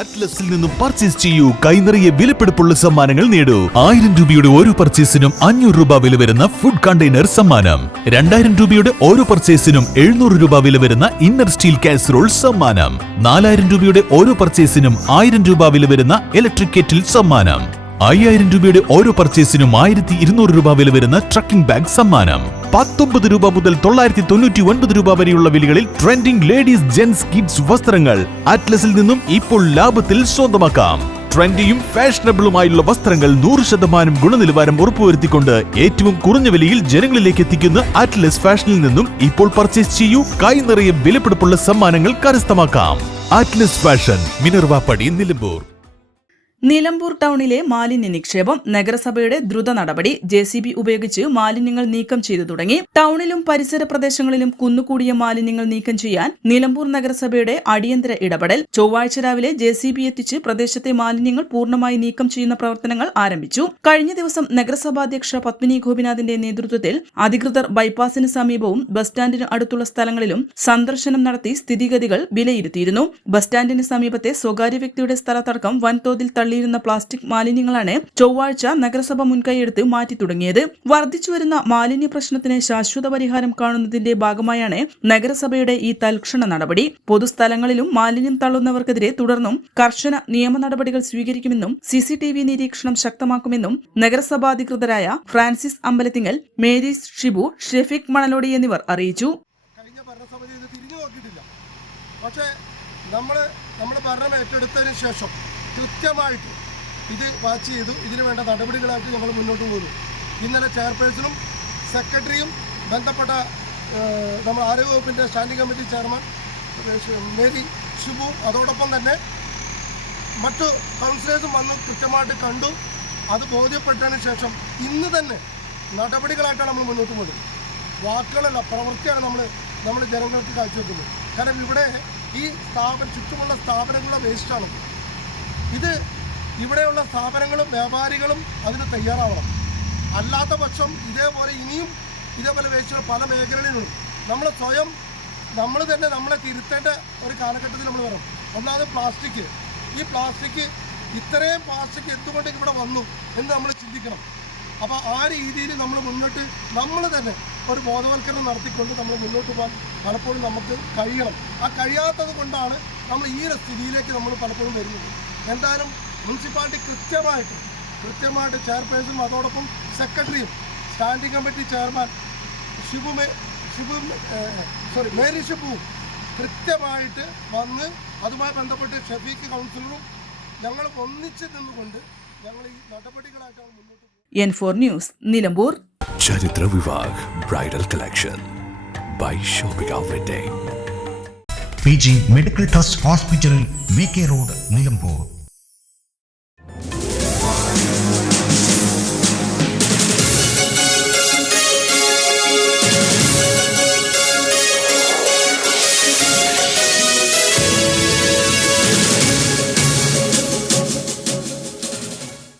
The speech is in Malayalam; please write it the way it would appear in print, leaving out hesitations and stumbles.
അറ്റ്ലസിൽ നിന്നും പർച്ചേസ് ചെയ്യൂ. കൈനിറയെ വിലപിടിപ്പുള്ള സമ്മാനങ്ങൾ നേടൂ. 1000 രൂപയുടെ ഓരോ പർച്ചേസിനും 500 രൂപ വില വരുന്ന ഫുഡ് കണ്ടെയ്നർ സമ്മാനം. 2000 രൂപയുടെ ഓരോ പർച്ചേസിനും 700 രൂപ വില വരുന്ന ഇന്നർ സ്റ്റീൽ കാസറോൾ സമ്മാനം. 4000 രൂപയുടെ ഓരോ പർച്ചേസിനും 1000 രൂപ വില വരുന്ന ഇലക്ട്രിക് കെറ്റിൽ സമ്മാനം. 5000 രൂപയുടെ ഓരോ പർച്ചേസിനും 1200 രൂപ വില വരുന്ന ട്രക്കിംഗ് ബാഗ് സമ്മാനം. 19 രൂപ മുതൽ 999 രൂപ വരെയുള്ള വിലകളിൽ ട്രെൻഡിംഗ് ലേഡീസ് ജെന്റ്സ് കിഡ്സ് വസ്ത്രങ്ങൾ അറ്റ്ലസിൽ നിന്നും ഇപ്പോൾ ലാഭത്തിൽ സ്വന്തമാക്കാം. ട്രെൻഡിയും ഫാഷനബിളുമായുള്ള വസ്ത്രങ്ങൾ 100% ഗുണനിലവാരം ഉറപ്പുവരുത്തിക്കൊണ്ട് ഏറ്റവും കുറഞ്ഞ വിലയിൽ ജനങ്ങളിലേക്ക് എത്തിക്കുന്ന അറ്റ്ലസ് ഫാഷനിൽ നിന്നും ഇപ്പോൾ പർച്ചേസ് ചെയ്യൂ. കൈ നിറയെ വിലപിടിപ്പുള്ള സമ്മാനങ്ങൾ കരസ്ഥമാക്കാം. Atlas fashion, Minervappadi, Nilambur. നിലമ്പൂർ ടൗണിലെ മാലിന്യ നിക്ഷേപം. നഗരസഭയുടെ ദ്രുത നടപടി. JCB ഉപയോഗിച്ച് മാലിന്യങ്ങൾ നീക്കം ചെയ്തു തുടങ്ങി. ടൗണിലും പരിസര പ്രദേശങ്ങളിലും കുന്നുകൂടിയ മാലിന്യങ്ങൾ നീക്കം ചെയ്യാൻ നിലമ്പൂർ നഗരസഭയുടെ അടിയന്തര ഇടപെടൽ. ചൊവ്വാഴ്ച രാവിലെ JCB എത്തിച്ച് പ്രദേശത്തെ മാലിന്യങ്ങൾ പൂർണ്ണമായി നീക്കം ചെയ്യുന്ന പ്രവർത്തനങ്ങൾ ആരംഭിച്ചു. കഴിഞ്ഞ ദിവസം നഗരസഭാധ്യക്ഷ പത്മിനി ഗോപിനാഥിന്റെ നേതൃത്വത്തിൽ അധികൃതർ ബൈപ്പാസിന് സമീപവും ബസ് സ്റ്റാൻഡിന് അടുത്തുള്ള സ്ഥലങ്ങളിലും സന്ദർശനം നടത്തി സ്ഥിതിഗതികൾ വിലയിരുത്തിയിരുന്നു. ബസ് സ്റ്റാൻഡിന് സമീപത്തെ സ്വകാര്യ വ്യക്തിയുടെ സ്ഥലത്തടക്കം വൻതോതിൽ തള്ളിയിരുന്ന പ്ലാസ്റ്റിക് മാലിന്യങ്ങളാണ് ചൊവ്വാഴ്ച നഗരസഭ മുൻകൈയെടുത്ത് മാറ്റി തുടങ്ങിയത്. വർദ്ധിച്ചുവരുന്ന മാലിന്യ പ്രശ്നത്തിന് ശാശ്വത പരിഹാരം കാണുന്നതിന്റെ ഭാഗമായാണ് നഗരസഭയുടെ ഈ തൽക്ഷണ നടപടി. പൊതുസ്ഥലങ്ങളിലും മാലിന്യം തള്ളുന്നവർക്കെതിരെ തുടർന്നും കർശന നിയമ നടപടികൾ സ്വീകരിക്കുമെന്നും CCTV നിരീക്ഷണം ശക്തമാക്കുമെന്നും നഗരസഭാധികൃതരായ ഫ്രാൻസിസ് അമ്പലത്തിങ്ങൽ, മേരി ഷിബു, ഷെഫീഖ് മണലോടി എന്നിവർ അറിയിച്ചു. നമ്മുടെ ഭരണം ഏറ്റെടുത്തതിന് ശേഷം കൃത്യമായിട്ട് ഇത് വാച്ച് ചെയ്തു. ഇതിന് വേണ്ട നടപടികളായിട്ട് ഞങ്ങൾ മുന്നോട്ട് പോകുന്നു. ഇന്നലെ ചെയർപേഴ്സണും സെക്രട്ടറിയും ബന്ധപ്പെട്ട നമ്മുടെ ആരോഗ്യവകുപ്പിൻ്റെ standing committee chairman Mary Shibu, അതോടൊപ്പം തന്നെ മറ്റു കൗൺസിലേഴ്സും വന്ന് കൃത്യമായിട്ട് കണ്ടു. അത് ബോധ്യപ്പെട്ടതിന് ശേഷം ഇന്ന് തന്നെ നടപടികളായിട്ടാണ് നമ്മൾ മുന്നോട്ട് പോകുന്നത്. വാക്കുകളല്ല, പ്രവൃത്തിയാണ് നമ്മൾ ജനങ്ങൾക്ക് കാഴ്ചവെക്കുന്നത്. കാരണം ഇവിടെ ഈ ചുറ്റുമുള്ള സ്ഥാപനങ്ങളുടെ വേസ്റ്റാണ് ഇത്. ഇവിടെയുള്ള സ്ഥാപനങ്ങളും വ്യാപാരികളും അതിന് തയ്യാറാവണം. അല്ലാത്ത പക്ഷം ഇതേപോലെ വേസ്റ്റുകൾ പല മേഖലകളിലുണ്ട്. നമ്മൾ തന്നെ നമ്മളെ തിരുത്തേണ്ട ഒരു കാലഘട്ടത്തിൽ നമ്മൾ വരണം. ഒന്നാമത് പ്ലാസ്റ്റിക്. ഈ ഇത്രയും പ്ലാസ്റ്റിക് എന്തുകൊണ്ട് ഇവിടെ വന്നു എന്ന് നമ്മൾ ചിന്തിക്കണം. അപ്പോൾ ആ രീതിയിൽ നമ്മൾ തന്നെ ഒരു ബോധവൽക്കരണം നടത്തിക്കൊണ്ട് നമ്മൾ മുന്നോട്ട് പോകാൻ പലപ്പോഴും നമുക്ക് കഴിയണം. ആ കഴിയാത്തത് കൊണ്ടാണ് നമ്മൾ ഈ ഒരു സ്ഥിതിയിലേക്ക് നമ്മൾ പലപ്പോഴും വരുന്നത്. എന്തായാലും മുനിസിപ്പാലിറ്റി കൃത്യമായിട്ട് ചെയർപേഴ്സണും അതോടൊപ്പം സെക്രട്ടറിയും standing committee chairman Mary Shibu കൃത്യമായിട്ട് വന്ന് അതുമായി ബന്ധപ്പെട്ട് ഷെഫീഖ് കൗൺസിലറും ഞങ്ങൾ ഒന്നിച്ച് നിന്നുകൊണ്ട് ഞങ്ങൾ ഈ നടപടികളായിട്ടാണ് മുന്നോട്ട് പോകുന്നത്. N4 news, Nilambur. ചരിത്ര Vivah bridal collection by shopping outlet. PG medical trust hospital, VK road, Nilambur.